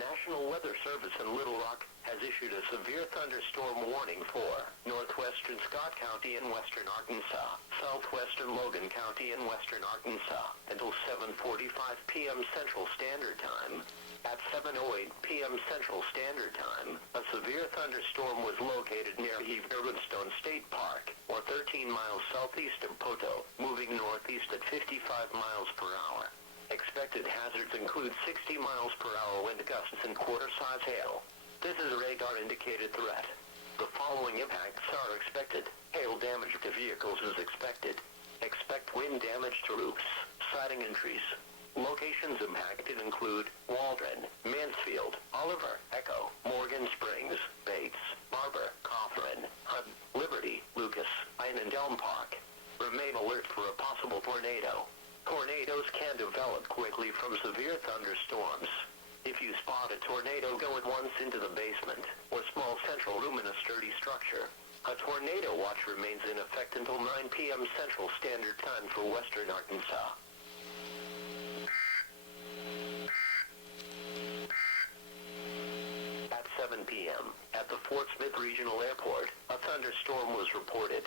National Weather Service in Little Rock has issued a severe thunderstorm warning for northwestern Scott County in western Arkansas, southwestern Logan County in western Arkansas, until 7:45 p.m. Central Standard Time. At 7:08 p.m. Central Standard Time, a severe thunderstorm was located near Heath-Irwinstone State Park, or 13 miles southeast of Poto, moving northeast at 55 miles per hour. Expected hazards include 60 miles per hour wind gusts and quarter-size hail. This is a radar-indicated threat. The following impacts are expected. Hail damage to vehicles is expected. Expect wind damage to roofs, siding and trees. Locations impacted include Waldron, Mansfield, Oliver, Echo, Morgan Springs, Bates, Barber, Cothran, Hunt, Liberty, Lucas, Pine and Elm Park. Remain alert for a possible tornado. Tornadoes can develop quickly from severe thunderstorms. If you spot a tornado, go at once into the basement or small central room in a sturdy structure. A tornado watch remains in effect until 9 p.m. Central Standard Time for western Arkansas. At 7 p.m., at the Fort Smith Regional Airport, a thunderstorm was reported.